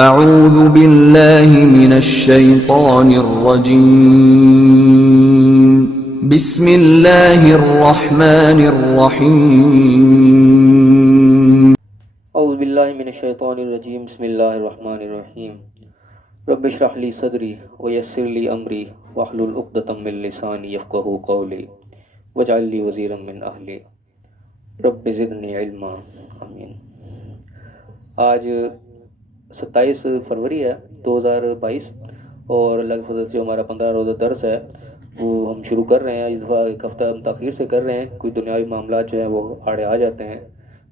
اعوذ باللہ من الشیطان الرجیم بسم اللہ الرحمن الرحیم اعوذ باللہ من الشیطان الرجیم بسم اللہ الرحمن الرحیم رب اشرح لی صدری ویسر لی امری واحلل عقدۃ من لسانی یفقہوا قولی واجعل لی وزیرا من اہلی رب زدنی علما آمین۔ آج 27 فروری ہے 2022 اور اللہ کے فضل سے جو ہمارا 15 روزہ درس ہے وہ ہم شروع کر رہے ہیں۔ اس دفعہ ایک ہفتہ ہم تاخیر سے کر رہے ہیں، کوئی دنیاوی معاملات جو ہیں وہ آڑے آ جاتے ہیں۔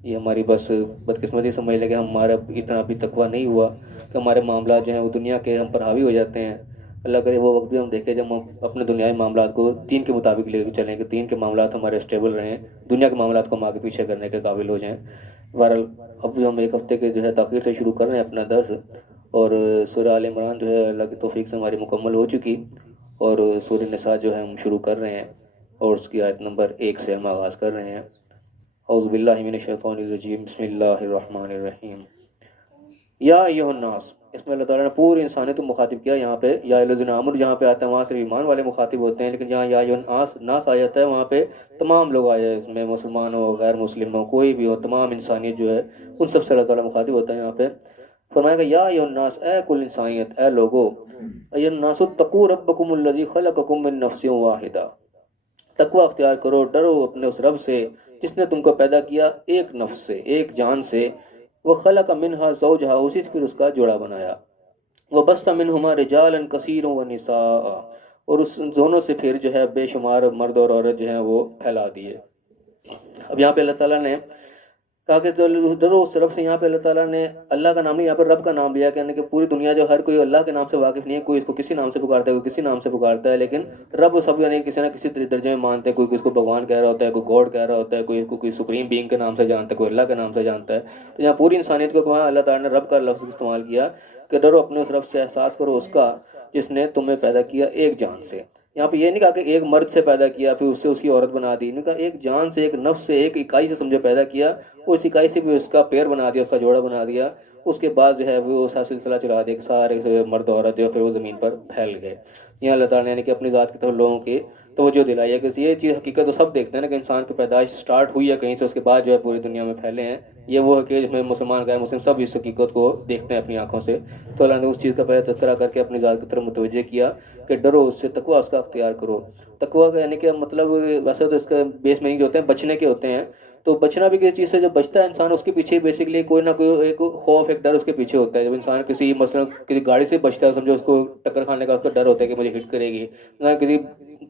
یہ ہماری بس بدقسمتی سمجھ لیں کہ ہمارا اتنا ابھی تقویٰ نہیں ہوا کہ ہمارے معاملات جو ہیں وہ دنیا کے ہم پر حاوی ہو جاتے ہیں۔ اللہ کرے وہ وقت بھی ہم دیکھیں جب ہم اپنے دنیاوی معاملات کو دین کے مطابق لے کے چلیں کہ دین کے معاملات ہمارے اسٹیبل رہیں، دنیا کے معاملات کو ہم آگے پیچھے کرنے کے قابل ہو جائیں۔ بہرحال اب جو ہم ایک ہفتے کے جو ہے تاخیر سے شروع کر رہے ہیں اپنا درس، اور سورہ آل عمران جو ہے اللہ کی توفیق سے ہماری مکمل ہو چکی، اور سورہ نساء جو ہے ہم شروع کر رہے ہیں اور اس کی آیت نمبر 1 سے ہم آغاز کر رہے ہیں۔ اعوذ باللہ من الشیطان الرجیم بسم اللہ الرحمن الرحیم۔ یا ایھا الناس، اس میں اللہ تعالیٰ نے پوری انسانیت کو مخاطب کیا۔ یہاں پہ یا الذین آمنوا جہاں پہ آتا ہے وہاں صرف ایمان والے مخاطب ہوتے ہیں، لیکن جہاں یا ایھا الناس آ جاتا ہے وہاں پہ تمام لوگ آ جائے، اس میں مسلمان ہو غیر مسلم ہو کوئی بھی ہو، تمام انسانیت جو ہے ان سب سے اللہ تعالیٰ مخاطب ہوتا ہے۔ یہاں پہ فرمایا کہ یا ایھا الناس، اے کل انسانیت، اے لوگو، ایھا الناس اتقوا ربکم الذی خلقکم من نفس واحدہ، تقوی اختیار کرو، ڈرو اپنے اس رب سے جس نے تم کو پیدا کیا ایک نفس سے، ایک جان سے، وخلق منها زوجها، اسی سے پھر اس کا جوڑا بنایا، وبث منهما رجالا كثيرا ونساء، اور اس دونوں سے پھر جو ہے بے شمار مرد اور عورت جو ہیں وہ پھیلا دیے۔ اب یہاں پہ اللہ تعالیٰ نے کہا کہ ڈرو اس رب سے۔ یہاں پہ اللہ تعالیٰ نے اللہ کا نام نہیں، یہاں پہ رب کا نام لیا، کہنے کہ پوری دنیا جو ہر کوئی اللہ کے نام سے واقف نہیں ہے، کوئی اس کو کسی نام سے پکارتا ہے، کوئی کسی نام سے پکارتا ہے، لیکن رب سب یعنی کسی نہ کسی درجے میں مانتے ہیں۔ کوئی کس کو بھگوان کہہ رہا ہوتا ہے، کوئی گاڈ کہہ رہا ہوتا ہے، کوئی اس کو کوئی سپریم بینگ کے نام سے جانتا ہے، کوئی اللہ کے نام سے جانتا ہے۔ تو یہاں پوری انسانیت کو کہا اللہ تعالیٰ نے رب کا لفظ استعمال کیا کہ ڈرو اپنے اس رب سے، احساس کرو اس کا جس نے تمہیں پیدا کیا ایک جان سے۔ یہاں پہ یہ نہیں کہا کہ ایک مرد سے پیدا کیا پھر اس سے اس کی عورت بنا دی، نہیں کہا ایک جان سے، ایک نفس سے، ایک اکائی سے سمجھو پیدا کیا، اس اکائی سے بھی اس کا پیر بنا دیا، اس کا جوڑا بنا دیا۔ اس کے بعد جو ہے وہ ایسا سلسلہ چلا دیا کہ سارے مرد عورت جو پھر وہ زمین پر پھیل گئے۔ یہاں اللہ تعالیٰ نے یعنی کہ اپنی ذات کی طرف لوگوں کی توجہ دلائی ہے کہ یہ چیز حقیقت تو سب دیکھتے ہیں نا کہ انسان کی پیدائش سٹارٹ ہوئی ہے کہیں سے، اس کے بعد جو ہے پوری دنیا میں پھیلے ہیں۔ یہ وہ ہے کہ جس میں مسلمان غیر مسلم سب اس حقیقت کو دیکھتے ہیں اپنی آنکھوں سے۔ تو اللہ نے اس چیز کا پہلے تذکرہ کر کے اپنی ذات کی طرف متوجہ کیا کہ ڈرو اس سے، تقویٰ اس کا اختیار کرو۔ تقویٰ کا یعنی کہ مطلب ویسے تو اس کا بیس میننگ جو ہوتے ہیں بچنے کے ہوتے ہیں، تو بچنا بھی کسی چیز سے جو بچتا ہے انسان، اس کے پیچھے بیسکلی کوئی نہ کوئی ایک خوف، ایک ڈر اس کے پیچھے ہوتا ہے۔ جب انسان کسی مثلا کسی گاڑی سے بچتا ہے، سمجھو اس کو ٹکر کھانے کا اس کا ڈر ہوتا ہے کہ مجھے ہٹ کرے گی، کسی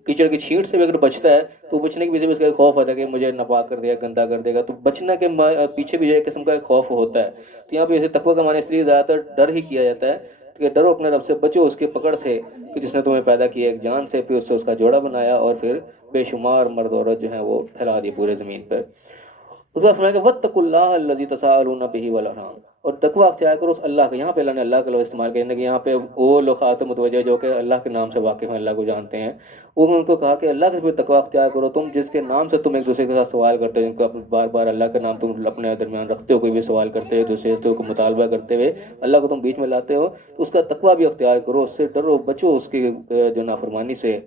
کیچڑ کی چھینٹ سے بھی اگر بچتا ہے تو بچنے کے پیچھے بھی اس کا ایک خوف ہوتا ہے کہ مجھے ناپاک کر دے گا، گندا کر دے گا، تو بچنے کے پیچھے بھی ایک قسم کا ایک خوف ہوتا ہے۔ تو یہاں پہ اسے تقویٰ کا معنی اس لیے زیادہ تر ڈر ہی کیا جاتا ہے کہ ڈرو اپنے رب سے، بچو اس کے پکڑ سے کہ جس نے تمہیں پیدا کیا ایک جان سے، پھر اس سے اس کا جوڑا بنایا، اور پھر بے شمار مرد عورت جو ہیں وہ پھیلا دی پورے زمین پر۔ اس کے بعد فرمایا کہ واتقوا اللہ الذی تساءلون بہ والارحام، اور تقویٰ اختیار کرو اس اللہ کا۔ یہاں پہ اللہ نے اللہ کا لفظ استعمال کیا، کہ یہاں پہ وہ لوگ خاص متوجہ جو کہ اللہ کے نام سے واقف ہیں، اللہ کو جانتے ہیں، وہ ان کو کہا کہ اللہ کے تقویٰ اختیار کرو، تم جس کے نام سے تم ایک دوسرے کے ساتھ سوال کرتے ہو، جن کو بار بار اللہ کا نام تم اپنے درمیان رکھتے ہو، کوئی بھی سوال کرتے ہوئے دوسرے سے کو مطالبہ کرتے ہوئے اللہ کو تم بیچ میں لاتے ہو، تو اس کا تقویٰ بھی اختیار کرو، اس سے ڈرو، بچو اس کی جو نافرمانی سے۔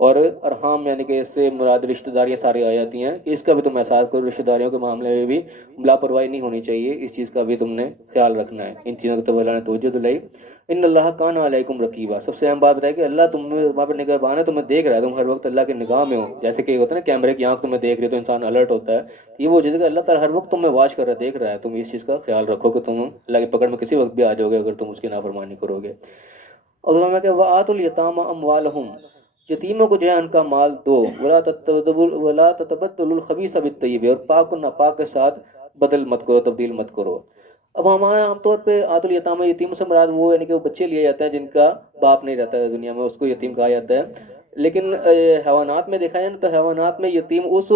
اور ارحام یعنی کہ اس سے مراد رشتہ داریاں ساری آ جاتی ہیں کہ اس کا بھی تم احساس کرو، رشتہ داریوں کے معاملے میں بھی لاپرواہی نہیں ہونی چاہیے، اس چیز کا بھی تم نے خیال رکھنا ہے۔ ان چیزوں کو تو اللہ نے توجہ دلائی۔ ان اللہ کان علیکم رقیبا، سب سے اہم بات بتائی کہ اللہ تمہارے پر نگہبان ہے، تمہیں دیکھ رہا ہے، تم ہر وقت اللہ کی نگاہ میں ہو۔ جیسے کہ ہوتا ہے نا کیمرے کی آنکھ تمہیں دیکھ رہی ہے تو انسان الرٹ ہوتا ہے، یہ وہ چیز ہے کہ اللہ تعالیٰ ہر وقت تمہیں واچ کر رہا ہے، دیکھ رہا ہے۔ تم اس چیز کا خیال رکھو کہ تم اللہ کی پکڑ میں کسی وقت بھی آ جاؤ گے اگر تم اس کی نافرمانی کرو گے۔ اور کہ وآتوا الیتامی اموالہم، یتیموں کو جو ہے ان کا مال دو، ولا تتبدلوا الخبیث بالطیب، اور پاک کو ناپاک کے ساتھ بدل مت کرو، تبدیل مت کرو۔ اب ہمارے عام طور پہ آت الیتامہ، یتیم سے مراد وہ یعنی کہ وہ بچے لیے جاتے ہیں جن کا باپ نہیں رہتا ہے دنیا میں، اس کو یتیم کہا جاتا ہے۔ لیکن حیوانات میں دیکھا جائے تو حیوانات میں یتیم اس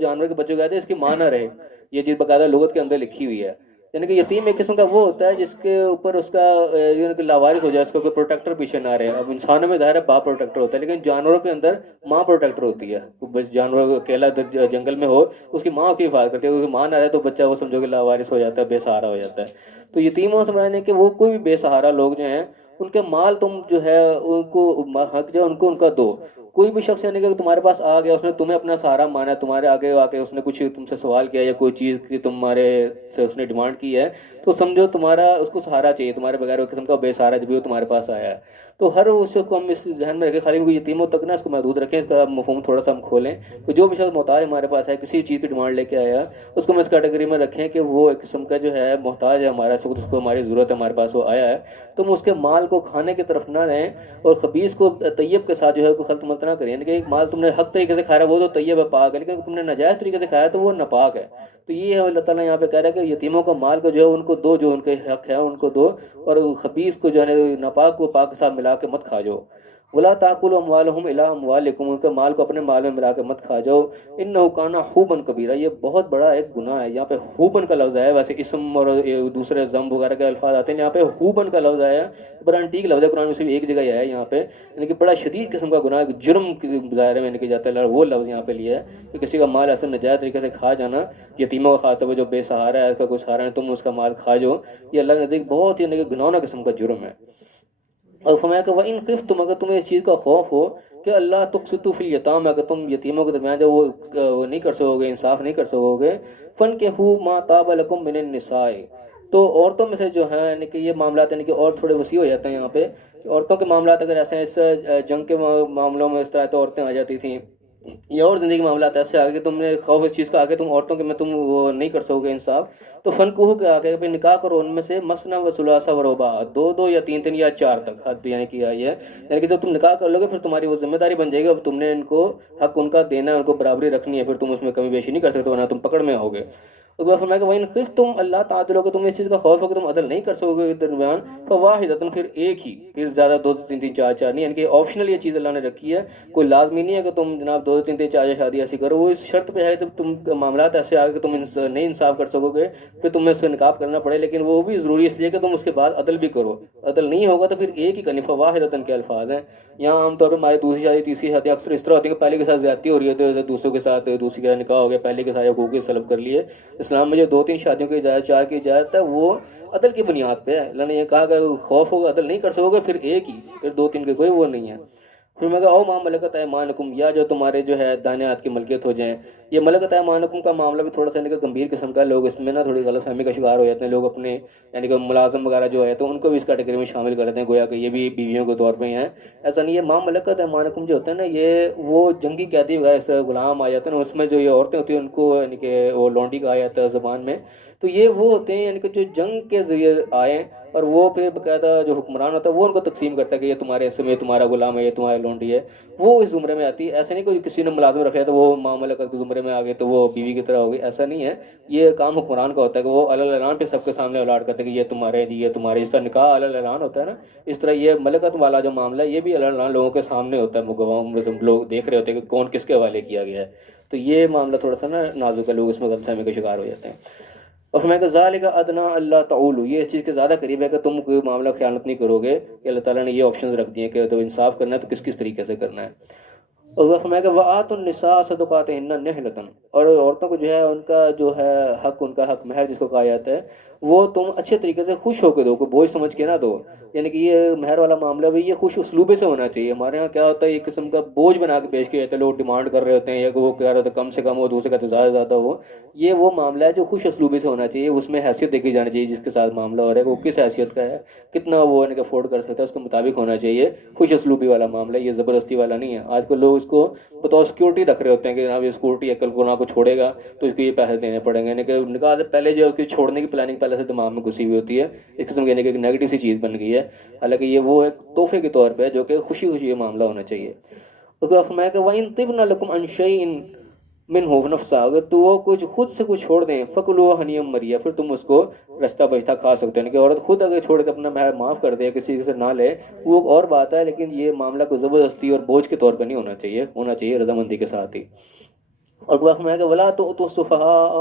جانور کے بچے کو کہتے ہیں اس کی ماں نہ رہے، یہ چیز باقاعدہ لغت کے اندر لکھی ہوئی ہے۔ یعنی کہ یتیم ایک قسم کا وہ ہوتا ہے جس کے اوپر اس کا یعنی کہ لاوارث ہو جائے، اس کا کوئی پروٹیکٹر پیچھے نہ رہے. اب انسانوں میں ظاہر ہے باپ پروٹیکٹر ہوتا ہے، لیکن جانوروں کے اندر ماں پروٹیکٹر ہوتی ہے. بس جانور اکیلا جنگل میں ہو، اس کی ماں کی حفاظت کرتی ہے. اس کی ماں نہ رہے تو بچہ وہ سمجھو کہ لاوارث ہو جاتا ہے، بے سہارا ہو جاتا ہے. تو یتیموں سمجھنے کہ وہ کوئی بھی بے سہارا لوگ جو ہیں ان کے مال تم جو ہے ان کو حق جو ہے ان کا دو. کوئی بھی شخص یعنی کہ تمہارے پاس آ گیا، اس نے تمہیں اپنا سہارا مانا ہے، تمہارے آگے آ کے اس نے کچھ تم سے سوال کیا یا کوئی چیز کی تمہارے سے اس نے ڈیمانڈ کی ہے، تو سمجھو تمہارا اس کو سہارا چاہیے. تمہارے بغیر وہ قسم کا بے سہارا جب بھی وہ تمہارے پاس آیا ہے. تو ہر اس کو ہم اس ذہن میں رکھیں، خالی یتیموں تک نا اس کو محدود رکھیں. اس کا مفہوم تھوڑا سا ہم کھولیں کہ جو بھی شخص محتاج ہمارے پاس ہے، کسی چیز کی ڈیمانڈ لے کے آیا، اس کو ہم اس کیٹیگری میں رکھیں کہ وہ ایک قسم کا جو ہے محتاج ہے ہمارا، اس کو ہماری ضرورت ہے، ہمارے پاس وہ آیا ہے. تم اس کے مال کو کھانے کی طرف نہ رہیں اور خبیث کو طیب کے ساتھ جو ہے کوئی خلط ملط نہ کریں. یعنی کہ ایک مال تم نے حق طریقے سے کھایا ہے وہ تو طیب ہے، پاک ہے، لیکن تم نے ناجائز طریقے سے کھایا تو وہ ناپاک ہے. تو یہ ہے اللہ تعالیٰ یہاں پہ کہہ رہا ہے کہ یتیموں کا مال کو جو ہے ان کو دو، جو ان کے حق ہے ان کو دو، اور خبیث کو جو ہے ناپاک کو پاک کے ساتھ ملا کے مت کھا جاؤ. ولا تاکلوا اموالهم الى اموالکم، ان کے مال کو اپنے مال میں ملا کے مت کھا جاؤ. انه کان حوبا کبیرا، یہ بہت بڑا ایک گناہ ہے. یہاں پہ حوبن کا لفظ ہے، ویسے اسم اور دوسرے ذنب وغیرہ کے الفاظ آتے ہیں، یہاں پہ حوبن کا لفظ آیا ہے، بڑا انٹیک لفظ ہے، قرآن میں صرف ایک جگہ ہی آیا ہے یہاں پہ. یعنی کہ بڑا شدید قسم کا گناہ، جرم کی ظاہر میں کہ جاتا ہے، وہ لفظ یہاں پہ لیا ہے کہ کسی کا مال ایسے ناجائز طریقے سے کھا جانا، یتیموں کا خاص طور پہ جو بے سہارا ہے، اس کا کوئی سہارا نہیں، تم اس کا مال کھا جاؤ، یہ اللہ کے نزدیک بہت ہی گھناؤنا قسم کا جرم ہے. اور فرمایا کہ وَإِنْ خِفْتُمْ، اگر تمہیں اس چیز کا خوف ہو کہ اللہ تقسطوا فی الیتامى، اگر تم یتیموں کے درمیان جو وہ نہیں کر سکو گے، انصاف نہیں کر سکو گے، فَانْكِحُوا مَا طَابَ لَكُم مِّنَ النِّسَاءِ، تو عورتوں میں سے جو ہیں یعنی کہ یہ معاملات یعنی کہ اور تھوڑے وسیع ہو جاتے ہیں یہاں پہ. عورتوں کے معاملات اگر ایسے ہیں، اس جنگ کے معاملوں میں اس طرح تو عورتیں آ جاتی تھیں، یا اور زندگی کے معاملات ایسے آگے تم نے خوف اس چیز کا آگے تم عورتوں کے میں تم وہ نہیں کر سکو گے انصاف، تو فنکحوا کے آگے پھر نکاح کرو ان میں سے مثنی و ثلاث و رباع، دو دو یا تین تین یا چار تک حد یعنی کہ آئی ہے. یعنی کہ جب تم نکاح کر لو گے پھر تمہاری وہ ذمہ داری بن جائے گی، اب تم نے ان کو حق ان کا دینا ہے، ان کو برابری رکھنی ہے، پھر تم اس میں کمی بیشی نہیں کر سکتے ورنہ تم پکڑ میں آؤ گے. اس بار فرمایا کہ وَإِنْ خِفْتُمْ اللہ تعدلوا، کہ تم اس چیز کا خوف ہو کہ تم عدل نہیں کر سکو گے درمیان، فواحدۃ، پھر ایک ہی، پھر زیادہ دو تین تین چار چار نہیں. یعنی کہ آپشنل یہ چیز اللہ نے رکھی ہے، کوئی لازمی نہیں ہے کہ تم جناب دو تین تین چار شادی ایسی کرو. وہ اس شرط پہ ہے کہ تم معاملات ایسے آگے کہ تم نہیں انصاف کر سکو گے پھر تمہیں اس سے نکاح کرنا پڑے، لیکن وہ بھی ضروری اس لیے کہ تم اس کے بعد عدل بھی کرو. عدل نہیں ہوگا تو پھر ایک ہی کرنی. فواحدۃ کے الفاظ ہیں یہاں، عام طور پہ ہماری دوسری شادی تیسری شادی اکثر اس طرح ہوتی ہے کہ پہلے کے ساتھ زیادتی ہو رہی ہے تو دوسروں کے ساتھ دوسری کا نکاح ہو گیا، پہلے کے سارے حقوق سلب کر لیے. اسلام میں جو دو تین شادیوں کی اجازت، چار کی اجازت ہے، وہ عدل کی بنیاد پہ ہے. اللہ نے یہ کہا کہ خوف ہوگا عدل نہیں کر سکو گے پھر ایک ہی، پھر دو تین کے کوئی وہ نہیں ہے. پھر میں کہا او ما ملکت ایمانکم، یا جو تمہارے جو ہے دائیں ہاتھ کی ملکیت ہو جائیں. یہ ملکت ایمانکم کا معاملہ بھی تھوڑا سا یعنی کہ گمبھیر قسم کا، لوگ اس میں نا تھوڑی غلط فہمی کا شکار ہو جاتے ہیں. لوگ اپنے یعنی کہ ملازم وغیرہ جو ہے تو ان کو بھی اس کیٹیگری میں شامل کر دیتے ہیں، گویا کہ یہ بھی بیویوں کے طور پہ ہی ہیں. ایسا نہیں ہے. ما ملکت ایمانکم جو ہوتا ہے نا، یہ وہ جنگی قیدی وغیرہ اس غلام آ جاتے ہیں نا، اس میں جو یہ عورتیں ہوتی ہیں ان کو یعنی کہ وہ لونڈی کہا جاتا ہے زبان میں. تو یہ وہ ہوتے ہیں یعنی کہ جو جنگ کے ذریعے آئے، اور وہ پھر باقاعدہ جو حکمران ہوتا ہے وہ ان کو تقسیم کرتا ہے کہ یہ تمہارے حصے میں تمہارا غلام ہے، یہ تمہارا لونڈی ہے، وہ اس زمرے میں آتی ہے. ایسا نہیں کوئی کسی نے ملازم رکھا ہے تو وہ معاملہ کر کے زمرے میں آ گئے تو وہ بیوی کی طرح ہو گئی، ایسا نہیں ہے. یہ کام حکمران کا ہوتا ہے کہ وہ علل اعلان پہ سب کے سامنے الاٹ کرتے ہیں کہ یہ تمہارے جی، یہ تمہارے. اس طرح نکاح علل اعلان ہوتا ہے نا، اس طرح یہ ملکت والا جو معاملہ ہے یہ بھی علل اعلان لوگوں کے سامنے ہوتا ہے، گواہوں میں لوگ دیکھ رہے ہوتے ہیں کہ کون کس کے حوالے کیا گیا ہے. تو یہ معاملہ تھوڑا سا نا نازک ہے، لوگ اس میں غلط فہمی کا شکار ہو جاتے ہیں. اور فرمایا کہ ذالک ادنی اللہ تعولوا، یہ اس چیز کے زیادہ قریب ہے کہ تم کوئی معاملہ خیانت نہیں کرو گے. کہ اللہ تعالیٰ نے یہ آپشنز رکھ دیے کہ تو انصاف کرنا ہے تو کس کس طریقے سے کرنا ہے. اور وہ فرمایا کہ وآتوا النساء صدقاتهن نحلۃ، اور عورتوں کو جو ہے ان کا جو ہے حق، ان کا حق مہر جس کو کہا جاتا ہے، وہ تم اچھے طریقے سے خوش ہو کے دو، کوئی بوجھ سمجھ کے نہ دو. یعنی کہ یہ مہر والا معاملہ بھی یہ خوش اسلوبے سے ہونا چاہیے. ہمارے ہاں کیا ہوتا ہے ایک قسم کا بوجھ بنا کے پیش کیا جاتا ہے، لوگ ڈیمانڈ کر رہے ہوتے ہیں یا کہ وہ کہہ رہے ہوتے ہیں کم سے کم ہو، دوسرے کا تو زیادہ زیادہ ہو. یہ وہ معاملہ ہے جو خوش اسلوبے سے ہونا چاہیے. اس میں حیثیت دیکھی جانی چاہیے جس کے ساتھ معاملہ ہو رہا ہے، وہ کس حیثیت کا ہے، کتنا وہ یعنی کہ افورڈ کر سکتا ہے، اس کے مطابق ہونا چاہیے. خوش اسلوبی والا معاملہ، یہ زبردستی والا نہیں ہے. آج کل لوگ اس کو بطور سیکورٹی رکھ رہے ہوتے ہیں کہ جناب یہ سیکورٹی ہے، کل کو نہ کو چھوڑے گا تو اس کو یہ پیسے دینے پڑیں گے. یعنی کہ نکاح سے پہلے جو ہے اس کی چھوڑنے کی پلاننگ پہلے سے دماغ میں گھسی ہوئی ہوتی ہے. ایک قسم کی یعنی کہ ایک نیگیٹو سی چیز بن گئی ہے، حالانکہ یہ وہ ایک تحفے کے طور پہ جو کہ خوشی خوشی یہ معاملہ ہونا چاہیے. اس کے بعد فرمایا کہ وَإِن طِبْنَ لَكُمْ عَنْ شَيْءٍ مِّنْهُ نَفْسًا، اگر تو وہ کچھ خود سے کچھ چھوڑ دیں، فَكُلُوهُ هَنِيًّا مَرِيًّا، پھر تم اس کو رستہ بجتا کھا سکتے ہیں. کہ عورت خود اگر چھوڑ دے، اپنا مہر معاف کر دے، کسی سے نہ لے، وہ اور بات ہے، لیکن یہ معاملہ کو زبردستی اور بوجھ کے طور پہ نہیں ہونا چاہیے، ہونا چاہیے رضامندی کے ساتھ ہی. اور وہ فرمایا کہ وَلَا تُؤْتُوا السُّفَهَاءَ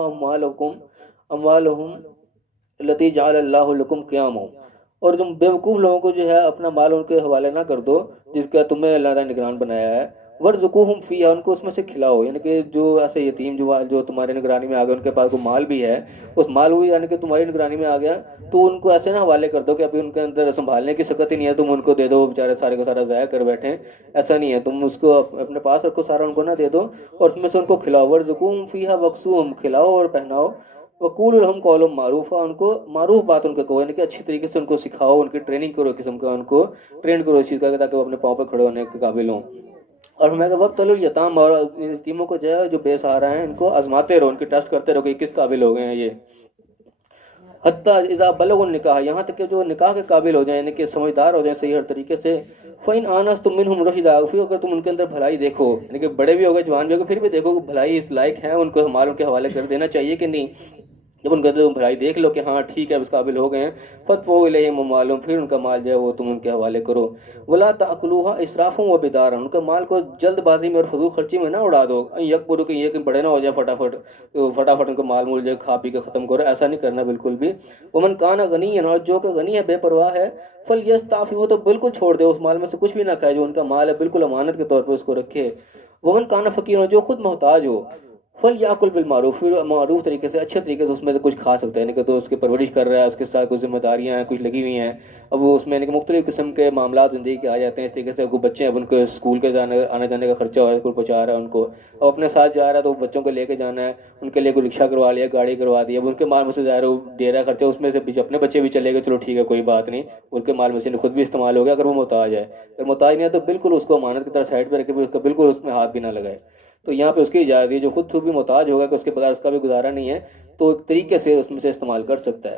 أَمْوَالَهُمْ التی جعل اللہ لکم قیام، اور تم بیوقوف لوگوں کو جو ہے اپنا مال ان کے حوالے نہ کر دو جس کا تمہیں اللہ تعالیٰ نے نگران بنایا ہے، ورزقوہم فیہا، ان کو اس میں سے کھلاؤ، یعنی کہ جو ایسے یتیم جو تمہارے نگرانی میں آ گئے، ان کے پاس کوئی مال بھی ہے، اس مال بھی یعنی کہ تمہاری نگرانی میں آ گیا، تو ان کو ایسے نہ حوالے کر دو کہ ابھی ان کے اندر سنبھالنے کی سکت ہی نہیں ہے، تم ان کو دے دو بیچارے سارے کا سارا ضائع کر بیٹھیں، ایسا نہیں ہے، تم اس کو اپنے پاس رکھو سارا، ان کو نہ دے دو، اور اس میں سے ان کو کھلاؤ، ورزقوہم فیہا وکسوہم، کھلاؤ اور پہناؤ، وقول الحم قول معروفہ، ان کو معروف بات ان کو کہو، یعنی کہ اچھی طریقے سے ان کو سکھاؤ، ان کی ٹریننگ کرو، قسم کا ان کو ٹرین کرو اس چیز کا تاکہ وہ اپنے پاؤں پہ کھڑے ہونے کے قابل ہوں۔ اور میں کہ وقت تلو یتام، اور یتیموں کو جو ہے جو بے سہارا ہیں ان کو آزماتے رہو، ان کی ٹیسٹ کرتے رہو کہ کس قابل ہو گئے ہیں یہ، حتیٰ اذا بلغوا النکاح، یہاں تک کہ جو نکاح کے قابل ہو جائیں، یعنی کہ سمجھدار ہو جائیں صحیح ہر طریقے سے، فَإِنْ آنَسْتُم مِّنْهُمْ رُشْدًا، پھر اگر تم ان کے اندر بھلائی دیکھو، یعنی کہ بڑے بھی ہو گئے جوان بھی ہو گئے پھر بھی دیکھو کہ بھلائی اس لائق ہیں، ان کو مال ان کے حوالے کر دینا چاہیے کہ نہیں، جب ان کا بھلائی دیکھ لو کہ ہاں ٹھیک ہے اس قابل ہو گئے ہیں، فَتْوَوْا إِلَيْهِمْ أَمْوَالَهُمْ، پھر ان کا مال جو ہے وہ تم ان کے حوالے کرو، وَلَا تَأْكُلُوهَا إِسْرَافًا وَبِدَارًا، ان کا مال کو جلد بازی میں اور فضول خرچی میں نہ اڑا دو، یکبروا، کہ یہ کہ بڑے نہ ہو جائے فٹافٹ ان کو مال مول جو کھا پی کے ختم کرو، ایسا نہیں کرنا بالکل بھی، وَمَنْ كَانَ غَنِيًّا، اور جو کہ غنی ہے بے پرواہ ہے، فَلْيَسْتَعْفِفْ، وہ تو بالکل چھوڑ دے، اس مال میں سے کچھ بھی نہ کھائے، جو ان کا مال ہے بالکل امانت کے طور پہ اس کو رکھے، وَمَنْ كَانَ فَقِيرًا، جو خود محتاج ہو، فَلْيَأْكُلْ بِالْمَعْرُوفِ، پھر معروف طریقے سے اچھے طریقے سے اس میں سے کچھ کھا سکتا ہے، یعنی کہ تو اس کی پرورش کر رہا ہے، اس کے ساتھ کچھ ذمہ داریاں ہیں کچھ لگی ہوئی ہیں، اب وہ اس میں یعنی کہ مختلف قسم کے معاملات زندگی کے آ جاتے ہیں، اس طریقے سے کوئی بچے ہیں اب ان کو اسکول کے آنے جانے کا خرچہ ہو رہا ہے، اسکول پہنچا رہا ہے ان کو، اب اپنے ساتھ جا رہا ہے تو بچوں کو لے کے جانا ہے، ان کے لیے کوئی رکشہ کروا لیا، گاڑی کروا دی، اب ان کے مال میں سے ظاہر دے رہا ہے خرچہ، اس میں سے اپنے بچے بھی چلے گئے، چلو ٹھیک ہے کوئی بات نہیں، ان کے مال میں سے خود بھی استعمال ہو گیا، اگر وہ محتاج ہے، اگر محتاج نہیں ہے تو بالکل اس کو امانت کی طرح سائڈ پہ رکھے، اس کا بالکل اس میں ہاتھ بھی نہ لگائے، تو یہاں پہ اس کی اجازت ہے، جو خود بھی محتاج ہوگا کہ اس کے بغیر اس کا بھی گزارا نہیں ہے تو ایک طریقے سے اس میں سے استعمال کر سکتا ہے۔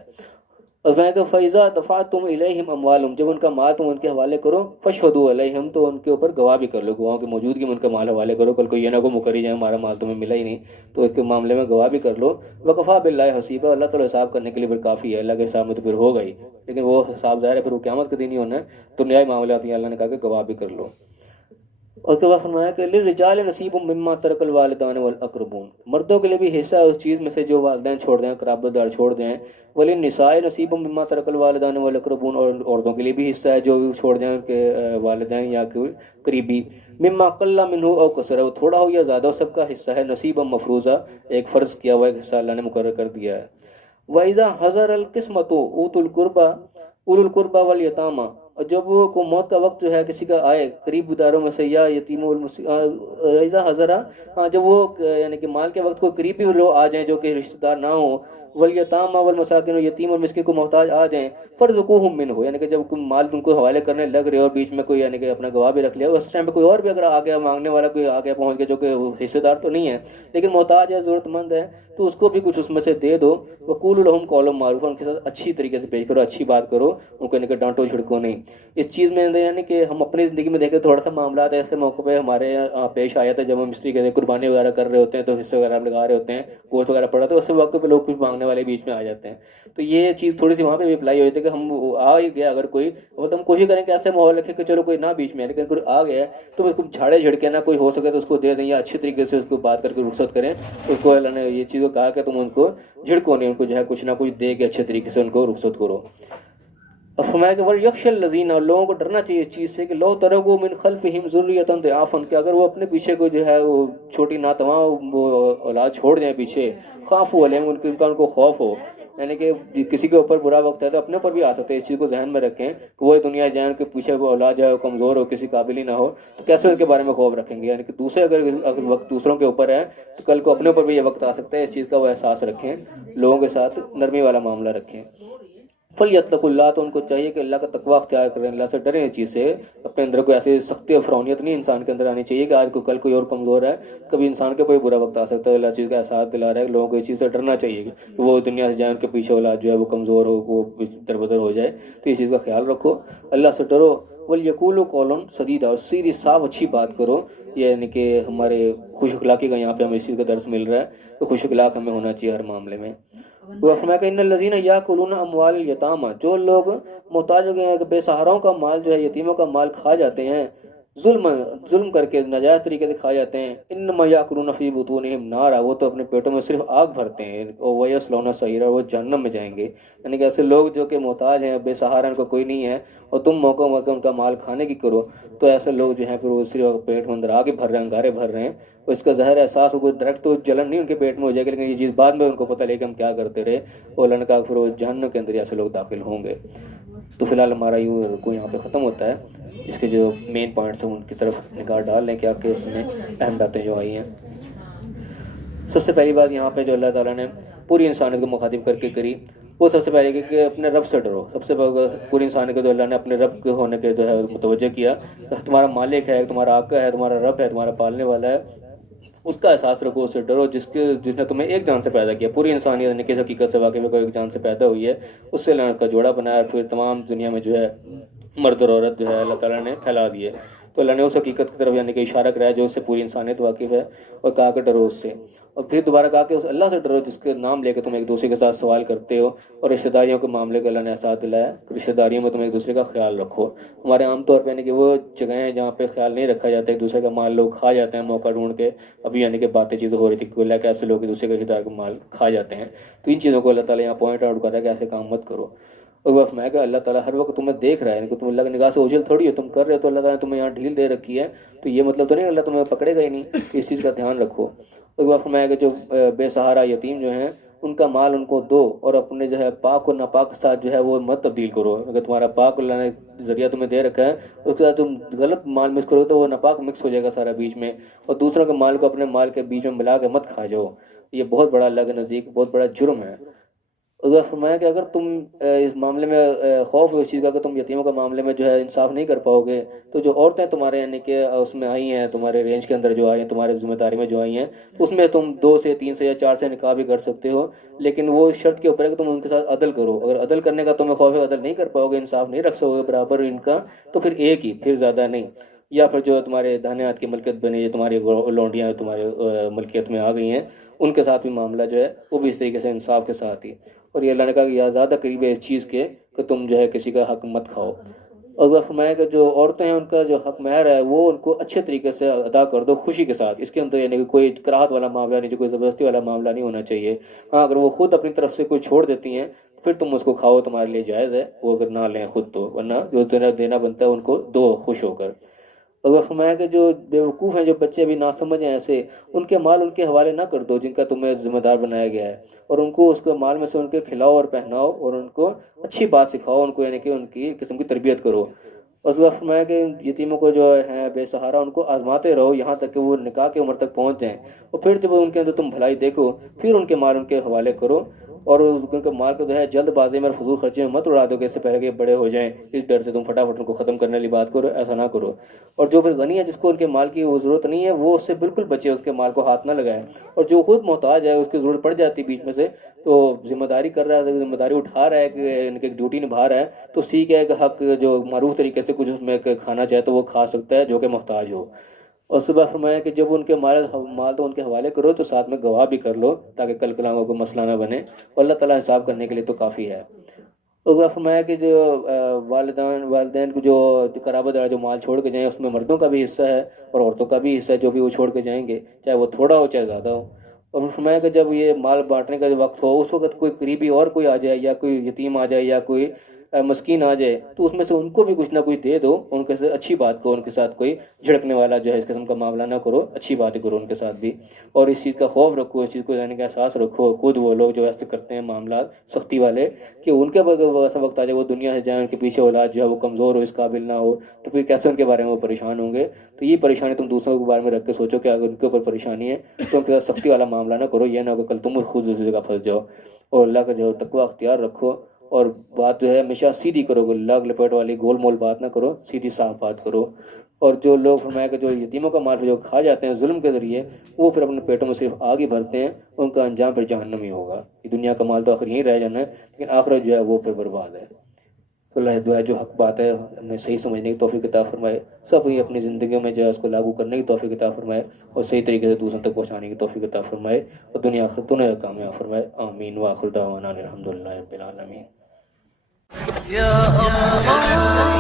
اور میں کہ فَإِذَا دَفَعْتُمْ إِلَيْهِمْ أَمْوَالَهُمْ، جب ان کا مال تم ان کے حوالے کرو، فَاشْهَدُوا عَلَيْهِمْ، تو ان کے اوپر گواہ بھی کر لو، گواہوں کی موجودگی میں ان کا مال حوالے کرو، کل کو یہ نہ کو مکر ہی جائے ہمارا مال تمہیں ملا ہی نہیں، تو اس کے معاملے میں گواہ بھی کر لو، وَكَفَىٰ بِاللَّهِ حَسِيبًا، اللہ تعالیٰ حساب کرنے کے لیے پھر کافی ہے، اللہ کے حساب میں تو پھر ہوگا ہی، لیکن وہ حساب ظاہر ہے پھر وہ قیامت کے دن ہی ہونا ہے، دنیائی معاملات میں اللہ نے کہا کہ گواہ بھی کر لو۔ اور اس کے بعد فرمایا کہ للرجال نصیب مما ترک الوالدان والاقربون، مردوں کے لیے بھی حصہ ہے اس چیز میں سے جو والدین چھوڑ دیں، قرابت دار چھوڑ دیں، وللنساء نصیب مما ترک الوالدان والاقربون، اور عورتوں کے لیے بھی حصہ ہے جو چھوڑ دیں ان کے والدین یا کوئی قریبی، مما قل منہ او کثر، وہ تھوڑا ہو یا زیادہ سب کا حصہ ہے، نصیبا مفروضہ، ایک فرض کیا ہوا ایک حصہ اللہ نے مقرر کر دیا ہے۔ وَإِذَا حَضَرَ الْقِسْمَةُ أُولُو الْقُرْبَى وَالْيَتَامَى، اور جب وہ کو موت کا وقت جو ہے کسی کا آئے قریب داروں میں سے یا یتیموں اذا حضرا، ہاں جب وہ یعنی کہ مال کے وقت کو قریبی لوگ آ جائیں جو کہ رشتہ دار نہ ہوں، والیتامى والمساکین، یتیم اور مسکین کو محتاج آ جائیں، فارزقوہم منہ، یعنی کہ جب مال ان کو حوالے کرنے لگ رہے ہو، بیچ میں کوئی یعنی کہ اپنا گواہ بھی رکھ لیا، اس ٹائم پہ کوئی اور بھی اگر آ گیا مانگنے والا، کوئی آ گیا پہنچ گیا جو کہ حصے دار تو نہیں ہے لیکن محتاج ہے، ضرورت مند ہے، تو اس کو بھی کچھ اس میں سے دے دو، وقولوا لهم قولا معروفا، ان کے ساتھ اچھی طریقے سے پیش کرو، اچھی بات کرو، ان کو یعنی کہ ڈانٹو چھڑکو نہیں۔ اس چیز میں یعنی کہ ہم اپنی زندگی میں دیکھیں تھوڑا سا معاملات ایسے موقع پہ ہمارے پیش آیا تھا، جب ہم مستری کے قربانی وغیرہ کر رہے ہوتے ہیں تو حصے وغیرہ لگا رہے ہوتے ہیں، گوشت وغیرہ پڑا تو اس وقت پہ لوگ کچھ مانگنے والے بیچ میں آ جاتے ہیں، تو یہ چیز تھوڑی سی وہاں پہ بھی اپلائی ہوئی تھی کہ ہم آ ہی گیا اگر کوئی، ہم کوشش کریں کہ ایسے ماحول رکھیں کہ چلو کوئی نہ بیچ میں ہے، لیکن کوئی آ گیا ہے تو اس کو جھاڑے جھڑکے نہ، کوئی ہو سکے تو اس کو دے دیں یا اچھی طریقے سے اس کو بات کر کے رخصت کریں، اس کو اللہ نے یہ چیز کو کہا کہ تم ان کو جھڑکو نہیں، ان کو جو ہے کچھ نہ کچھ دے کے اچھے طریقے سے ان کو رخصت کرو۔ اور فرمایا کہ وَلْيَخْشَ الَّذِينَ، اور لوگوں کو ڈرنا چاہیے اس چیز سے کہ لَوْ تَرَكُوا مِنْ خَلْفِهِمْ ذُرِّيَّةً ضِعَافًا، کہ اگر وہ اپنے پیچھے کو جو ہے وہ چھوٹی ناتواں وہ اولاد چھوڑ جائیں پیچھے، خَافُوا عَلَيْهِمْ، ان کو خوف ہو، یعنی کہ کسی کے اوپر برا وقت ہے تو اپنے اوپر بھی آ سکتے ہیں، اس چیز کو ذہن میں رکھیں کہ وہ دنیا جائیں کے پیچھے وہ اولاد جو ہے کمزور ہو، کسی قابل ہی نہ ہو، تو کیسے ان کے بارے میں خوف رکھیں گے، یعنی کہ دوسرے اگر وقت دوسروں کے اوپر ہے تو کل کو اپنے اوپر بھی یہ وقت آ سکتا ہے، اس چیز کا وہ احساس رکھیں، لوگوں کے ساتھ نرمی والا معاملہ رکھیں۔ فَلْيَتَّقُوا اللَّهَ، تو ان کو چاہیے کہ اللہ کا تقوی اختیار کریں، اللہ سے ڈریں، اس چیز سے اپنے اندر کوئی ایسی سختی اور فرونیت نہیں انسان کے اندر آنی چاہیے کہ آج کو کل کوئی اور کمزور ہے، کبھی انسان کے اوپر برا وقت آ سکتا ہے، اللہ چیز کا احساس دلا رہا ہے کہ لوگوں کو اس چیز سے ڈرنا چاہیے کہ وہ دنیا سے جائیں، ان کے پیچھے اولاد جو ہے وہ کمزور ہو، وہ دربدر ہو جائے، تو اس چیز کا خیال رکھو، اللہ سے ڈرو۔ وَلْيَقُولُوا قَوْلًا سَدِيدًا، اور سیدھی صاف اچھی بات کرو، یہ یعنی کہ ہمارے خوش اخلاقی کا یہاں پہ ہمیں اس چیز کا درس مل رہا ہے کہ خوش اخلاق ہمیں ہونا چاہیے ہر معاملے میں۔ وہ فرمایا کہ ان الذین یاکلون اموال الیتامی، جو لوگ محتاج ہو گئے ہیں، بے سہاراؤں کا مال جو ہے، یتیموں کا مال کھا جاتے ہیں، ظلم کر کے ناجائز طریقے سے کھا جاتے ہیں. انما یاکلون فی بطونہم نارا، وہ تو اپنے پیٹوں میں صرف آگ بھرتے ہیں. ویصلون سعیرا، وہ جہنم میں جائیں گے. یعنی کہ ایسے لوگ جو کہ محتاج ہیں، بے سہارا، ان کو کوئی نہیں ہے، اور تم موقع ان کا مال کھانے کی کرو، تو ایسے لوگ جو ہیں پھر وہ صرف پیٹ میں اندر آگے بھر رہے ہیں، انگارے بھر رہے ہیں. اور اس کا ظاہر احساس ہو، ڈائریکٹ تو جلن نہیں ان کے پیٹ میں ہو جائے گی، لیکن یہ چیز بعد میں ان کو پتہ لگے کہ ہم کیا کرتے رہے، اور اللہ نے کہا پھر وہ جہنم کے اندر ایسے لوگ داخل ہوں گے. تو فی الحال ہمارا یوں رکوع یہاں پہ ختم ہوتا ہے. اس کے جو مین پوائنٹس ہیں ان کی طرف نگاہ ڈال لیں کہ آپ کے اس میں اہم باتیں جو آئی ہیں. سب سے پہلی بات یہاں پہ جو اللہ تعالیٰ نے پوری انسانیت کو مخاطب کر کے کری، وہ سب سے پہلے کہ اپنے رب سے ڈرو. سب سے پوری انسانیت کو جو اللہ نے اپنے رب کے ہونے کے جو ہے متوجہ کیا، تمہارا مالک ہے، تمہارا آقا ہے، تمہارا رب ہے، تمہارا پالنے والا ہے، اس کا احساس رکھو، اس سے ڈرو جس نے تمہیں ایک جان سے پیدا کیا. پوری انسانیت نے کس حقیقت سے واقعی میں کوئی ایک جان سے پیدا ہوئی ہے، اس سے اللہ کا جوڑا بنایا، پھر تمام دنیا میں جو ہے مرد اور عورت جو ہے اللہ تعالیٰ نے پھیلا دیے. تو اللہ نے اس حقیقت کی طرف یعنی کہ اشارہ کرایا جو اس سے پوری انسانیت واقف ہے، اور کہا کہ ڈرو اس سے. اور پھر دوبارہ کہا کہ اس اللہ سے ڈرو جس کے نام لے کے تم ایک دوسرے کے ساتھ سوال کرتے ہو. اور رشتہ داریوں کے معاملے کا اللہ نے احساس دلایا کہ رشتہ داریوں میں تم ایک دوسرے کا خیال رکھو. ہمارے عام طور پہ یعنی کہ وہ جگہیں ہیں جہاں پہ خیال نہیں رکھا جاتا، ایک دوسرے کا مال لوگ کھا جاتے ہیں موقع ڈھونڈ کے. ابھی یعنی کہ باتیں چیزیں ہو رہی تھی کہ اللہ کے ایسے لوگ ایک دوسرے کے رشتہ دار کا مال کھا جاتے ہیں. تو ان چیزوں کو اللہ تعالیٰ یہاں پوائنٹ آؤٹ کرتا ہے کہ ایسے کام مت کرو. اور وہ فرمایا کہ اللہ تعالیٰ ہر وقت تمہیں دیکھ رہا ہے، تم اللہ کی نگاہ سے اوجھل تھوڑی ہو، تم کر رہے ہو تو اللہ تعالیٰ نے تمہیں یہاں ڈھیل دے رکھی ہے، تو یہ مطلب تو نہیں اللہ تمہیں پکڑے گا ہی نہیں. اس چیز کا دھیان رکھو. اور وہ فرمایا کہ جو بے سہارا یتیم جو ہیں ان کا مال ان کو دو، اور اپنے جو ہے پاک اور ناپاک کے ساتھ جو ہے وہ مت تبدیل کرو. اگر تمہارا پاک اللہ نے ذریعہ تمہیں دے رکھا ہے، اس کے ساتھ تم غلط مال مکس کرو تو وہ ناپاک مکس ہو جائے گا سارا بیچ میں، اور دوسروں کے مال کو اپنے مال کے بیچ میں ملا کے مت کھا جاؤ. یہ بہت بڑا اللہ کے نزدیک بہت بڑا جرم ہے. اگر فرمایا کہ اگر تم اس معاملے میں خوف ہو اس چیز کا کہ تم یتیموں کے معاملے میں جو ہے انصاف نہیں کر پاؤ گے، تو جو عورتیں تمہارے یعنی کہ اس میں آئی ہیں، تمہارے رینج کے اندر جو آئی ہیں، تمہارے ذمہ داری میں جو آئی ہیں، اس میں تم 2 سے 3 سے یا 4 سے نکاح بھی کر سکتے ہو، لیکن وہ شرط کے اوپر ہے کہ تم ان کے ساتھ عدل کرو. اگر عدل کرنے کا تمہیں خوف ہے، عدل نہیں کر پاؤ گے، انصاف نہیں رکھ سکو گے برابر ان کا، تو پھر ایک ہی، پھر زیادہ نہیں. یا پھر جو تمہارے داہنے ہاتھ کی ملکیت بنی ہے، تمہاری لونڈیاں تمہارے ملکیت میں آ گئی ہیں، ان کے ساتھ بھی معاملہ جو ہے وہ بھی اس طریقے سے انصاف کے ساتھ ہی. اور یہ اللہ نے کہا کہ یا زیادہ قریب ہے اس چیز کے کہ تم جو ہے کسی کا حق مت کھاؤ. اور وہ فرمایا کہ جو عورتیں ہیں ان کا جو حق مہر ہے وہ ان کو اچھے طریقے سے ادا کر دو، خوشی کے ساتھ. اس کے اندر یعنی کہ کوئی کراہت والا معاملہ نہیں، کوئی زبردستی والا معاملہ نہیں ہونا چاہیے. ہاں اگر وہ خود اپنی طرف سے کوئی چھوڑ دیتی ہیں پھر تم اس کو کھاؤ، تمہارے لیے جائز ہے. وہ اگر نہ لیں خود تو، ورنہ جو دینا بنتا ہے ان کو دو خوش ہو کر. اگر فرمایا کہ جو بیوقوف ہیں، جو بچے ابھی ناسمجھ ہیں، ایسے ان کے مال ان کے حوالے نہ کر دو جن کا تمہیں ذمہ دار بنایا گیا ہے، اور ان کو اس کے مال میں سے ان کے کھلاؤ اور پہناؤ، اور ان کو اچھی بات سکھاؤ، ان کو یعنی کہ ان کی قسم کی تربیت کرو. اس وقت فرمایا کہ یتیموں کو جو ہیں بے سہارا ان کو آزماتے رہو یہاں تک کہ وہ نکاح کی عمر تک پہنچ جائیں، اور پھر جب ان کے اندر تم بھلائی دیکھو پھر ان کے مال ان کے حوالے کرو. اور ان کے مال کو جو ہے جلد بازی میں فضول خرچے میں مت اڑا دو کہ اس سے پہلے کہ بڑے ہو جائیں، اس ڈر سے تم فٹافٹ ان کو ختم کرنے والی بات کرو، ایسا نہ کرو. اور جو پھر غنی ہے جس کو ان کے مال کی وہ ضرورت نہیں ہے وہ اس سے بالکل بچے، اس کے مال کو ہاتھ نہ لگائے. اور جو خود محتاج ہے اس کی ضرورت پڑ جاتی بیچ میں سے، تو ذمہ داری کر رہا ہے، ذمہ داری اٹھا رہا ہے کہ ان کی ڈیوٹی نبھا رہا ہے، تو ٹھیک ہے کہ حق جو معروف طریقے سے کچھ اس میں کھانا چاہے تو وہ کھا سکتا ہے جو کہ محتاج ہو. اور صبح فرمایا کہ جب ان کے مال تو ان کے حوالے کرو تو ساتھ میں گواہ بھی کر لو تاکہ کل کلام کو مسئلہ نہ بنے، اور اللہ تعالیٰ حساب کرنے کے لیے تو کافی ہے. اور فرمایا کہ جو والدین کو جو قرابت دار جو مال چھوڑ کے جائیں اس میں مردوں کا بھی حصہ ہے اور عورتوں کا بھی حصہ ہے جو بھی وہ چھوڑ کے جائیں گے، چاہے وہ تھوڑا ہو چاہے زیادہ ہو. اور فرمایا کہ جب یہ مال بانٹنے کا وقت ہو اس وقت کوئی قریبی اور کوئی آ جائے، یا کوئی یتیم آ جائے، یا کوئی مسکین آ جائے، تو اس میں سے ان کو بھی کچھ نہ کچھ دے دو. ان کے ساتھ اچھی بات کرو، ان کے ساتھ کوئی جھڑکنے والا جو ہے اس قسم کا معاملہ نہ کرو، اچھی باتیں کرو ان کے ساتھ بھی. اور اس چیز کا خوف رکھو، اس چیز کو جانے کا احساس رکھو. خود وہ لوگ جو ایسے کرتے ہیں معاملات سختی والے کہ ان کے ایسا وقت آ جائے وہ دنیا سے جائیں، ان کے پیچھے اولاد جو ہے وہ کمزور ہو، اس قابل نہ ہو، تو پھر کیسے ان کے بارے میں وہ پریشان ہوں گے. تو یہ پریشانی تم دوسروں کے بارے میں رکھ کے سوچو کہ اگر ان کے اوپر پریشانی ہے تو ان کے ساتھ سختی والا معاملہ نہ کرو، یہ نہ کہ کل تم خود دوسری جگہ پھنس جاؤ. اور اللہ کا جو تقوی اختیار رکھو، اور بات جو ہے ہمیشہ سیدھی کرو، لگ لپیٹ والی گول مول بات نہ کرو، سیدھی صاف بات کرو. اور جو لوگ فرمایا کہ جو یتیموں کا مال جو کھا جاتے ہیں ظلم کے ذریعے، وہ پھر اپنے پیٹوں میں صرف آگ ہی بھرتے ہیں، ان کا انجام پھر جہنم ہی ہوگا. یہ دنیا کا مال تو آخر یہیں رہ جانا ہے، لیکن آخرت جو ہے وہ پھر برباد ہے. اللہ دعا جو حق بات ہے ہمیں صحیح سمجھنے کی توفیق عطا فرمائے، سب یہ اپنی زندگیوں میں جو ہے اس کو لاگو کرنے کی توفیق عطا فرمائے، اور صحیح طریقے سے دوسروں تک پہنچانے کی توفیق عطا فرمائے، اور دنیا آخرت دونوں کامیاب فرمائے. آمین. وآخر دعوانا الحمدللہ رب العالمین. یا اللہ